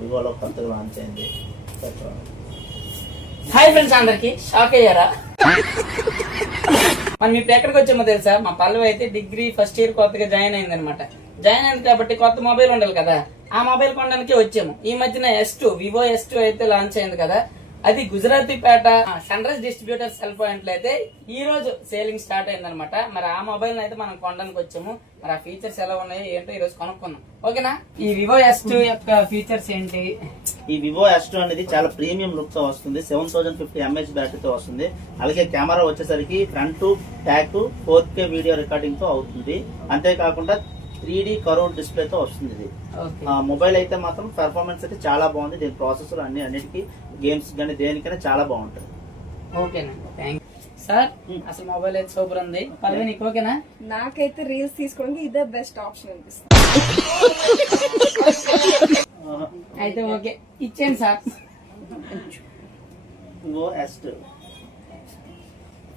వివోలో కొత్తగా లాంచ్ అయింది. Hi friends, అందరికి షాక్ అయ్యారా? మనం ఇప్పుడు ఎక్కడికి వచ్చామో తెలుసా? మా పల్లవి అయితే డిగ్రీ ఫస్ట్ ఇయర్ కొత్తగా జాయిన్ అయింది అనమాట. జాయిన్ అయింది కాబట్టి కొత్త మొబైల్ ఉండాలి కదా, ఆ మొబైల్ కొనడానికి వచ్చాము. ఈ మధ్యన S2 వివో S2 అయితే లాంచ్ అయింది కదా, అది Gujarathi Peta sun rise distributor sale point లో అయితే ఈ రోజు సేలింగ్ స్టార్ట్ అయింది అనమాట. మరి ఆ మొబైల్ అయితే మనం కొనడానికి వచ్చాము. మరి ఆ ఫీచర్స్ ఎలా ఉన్నాయో ఏంటో ఈ రోజు కొనుక్కుందాం, ఓకేనా? ఈ వివో S2 యొక్క ఫీచర్స్ ఏంటి? ఈ వివో S2 అనేది చాలా ప్రీమియం లుక్ తో వస్తుంది. 7050 mAh బ్యాటరీతో వస్తుంది. అలాగే కెమెరా వచ్చేసరికి front back 4K video recording తో అవుతుంది. అంతేకాకుండా 3D కర్వ్ డిస్ప్లే తో వస్తుంది. ఇది మొబైల్ అయితే మాత్రం పెర్ఫార్మెన్స్ అయితే చాలా బాగుంది. దీని ప్రాసెసర్ అన్నిటికీ గేమ్స్ కానీ దేనికైనా చాలా బాగుంటుంది. ఓకేనా, థ్యాంక్ సార్. అసలు మొబైల్ అయితే సూపర్ ఉంది. పల్లవి నీకు ఓకేనా? నాకైతే రీల్స్ తీసుకోవడానికి ఇదే బెస్ట్ ఆప్షన్ అనిపిస్తుంది. అయితే ఓకే, ఇచ్చేయండి సార్. వివో S2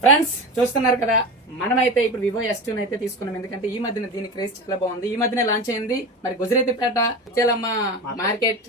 ఫ్రెండ్స్ చూస్తున్నారు కదా, మనమైతే ఇప్పుడు వివో S2 అయితే తీసుకున్నాం. ఎందుకంటే ఈ మధ్యన దీని క్రేజ్ చాలా బాగుంది. ఈ మధ్యనే లాంచ్ అయింది. మరి గుజరాతీ పేట, ఇచ్చేలమ్మ మార్కెట్